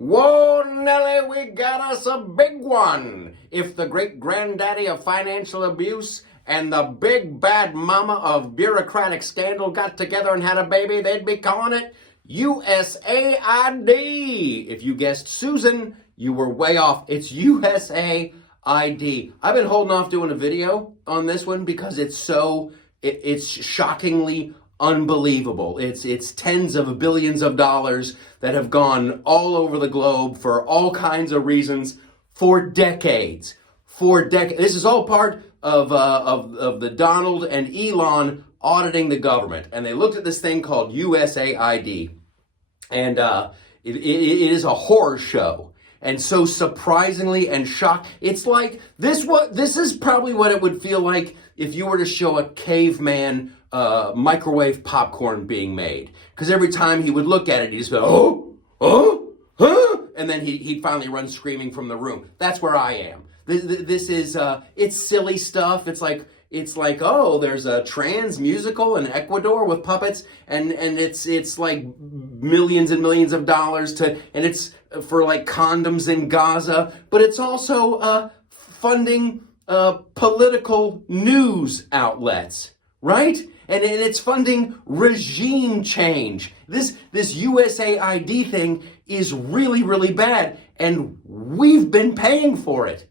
Whoa, Nelly, we got us a big one. If the great-granddaddy of financial abuse and the big bad mama of bureaucratic scandal got together and had a baby, they'd be calling it USAID. If you guessed Susan, you were way off. It's USAID. I've been holding off doing a video on this one because it's shockingly unbelievable. It's tens of billions of dollars that have gone all over the globe for all kinds of reasons for decades. This is all part of the Donald and Elon auditing the government, and they looked at this thing called USAID, and it is a horror show. And so surprisingly and shocked, it's like this is probably what it would feel like if you were to show a caveman microwave popcorn being made. Because every time he would look at it, he'd just go, and then he'd finally run screaming from the room. That's where I am. This is it's silly stuff. It's like, oh, there's a trans musical in Ecuador with puppets, and it's like millions and millions of dollars and it's for like condoms in Gaza, but it's also funding political news outlets, right? And it's funding regime change. This USAID thing is really, really bad, and we've been paying for it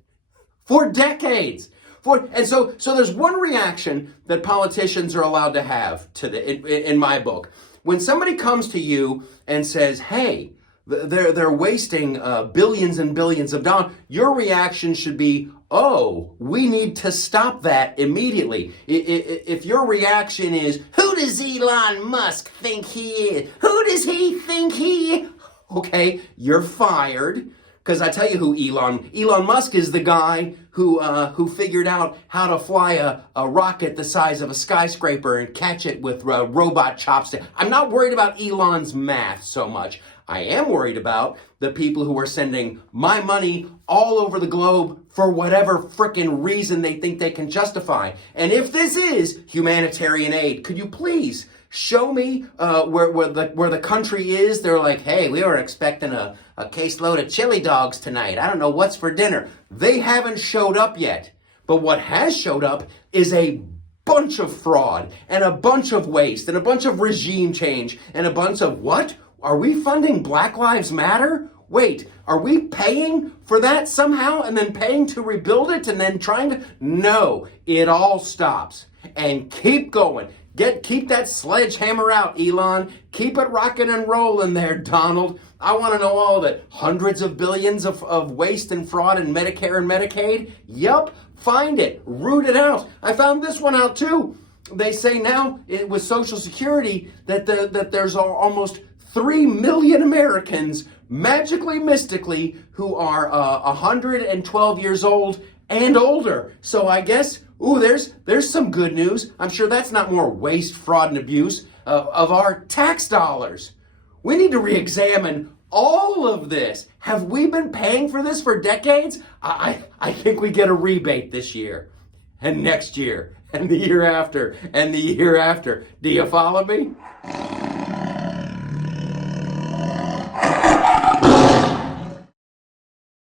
for decades. And so there's one reaction that politicians are allowed to have in my book. When somebody comes to you and says, hey, they're wasting billions and billions of dollars, your reaction should be, oh, we need to stop that immediately. If your reaction is, who does Elon Musk think he is? Who does he think he is? Okay, you're fired. Because I tell you who Elon Musk is, the guy who figured out how to fly a rocket the size of a skyscraper and catch it with robot chopsticks. I'm not worried about Elon's math so much. I am worried about the people who are sending my money all over the globe for whatever frickin' reason they think they can justify. And if this is humanitarian aid, could you please show me where the country is? They're like, hey, we were expecting a caseload of chili dogs tonight. I don't know what's for dinner. They haven't showed up yet. But what has showed up is a bunch of fraud and a bunch of waste and a bunch of regime change and a bunch of what? Are we funding Black Lives Matter? Wait, are we paying for that somehow and then paying to rebuild it and then trying to? No, it all stops. And keep going. Keep that sledgehammer out, Elon. Keep it rocking and rolling there, Donald. I want to know all the hundreds of billions of waste and fraud in Medicare and Medicaid. Yup, find it, root it out. I found this one out too. They say now with Social Security that there's almost 3 million Americans, magically, mystically, who are 112 years old and older. So I guess, there's some good news. I'm sure that's not more waste, fraud, and abuse of our tax dollars. We need to re-examine all of this. Have we been paying for this for decades? I think we get a rebate this year, and next year, and the year after, and the year after. Do you follow me?